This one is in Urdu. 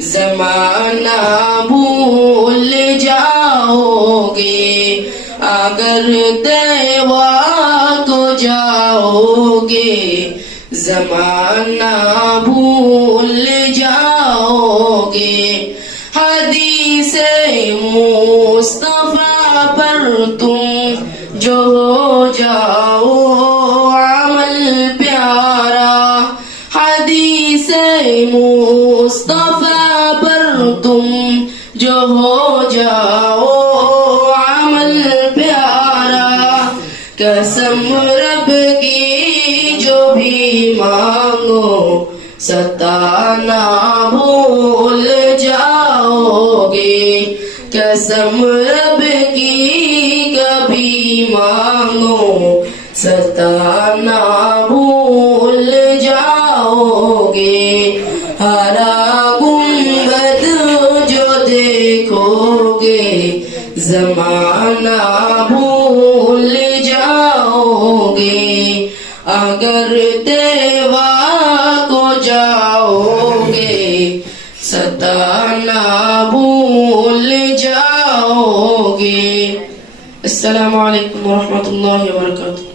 زمانہ بھول جاؤ گے اگر دیوا کو جاؤ گے، زمانہ بھول جاؤ گے۔ حدیث مصطفیٰ پر تم جو ہو جاؤ عمل پیارا، حدیث مصطفیٰ پر تم جو ہو جاؤ عمل پیارا، قسم رب کی جو بھی مانگو ستانا بھول جاؤ گے، قسم رب کی کبھی مانگو ستانا بھول جاؤ گے۔ ہرا گنبد جو دیکھو گے زمانہ بھول جاؤ گے، اگر دیوا کو جاؤ گے ستانا بھول جاؤ گے۔ السلام علیکم ورحمۃ اللہ وبرکاتہ۔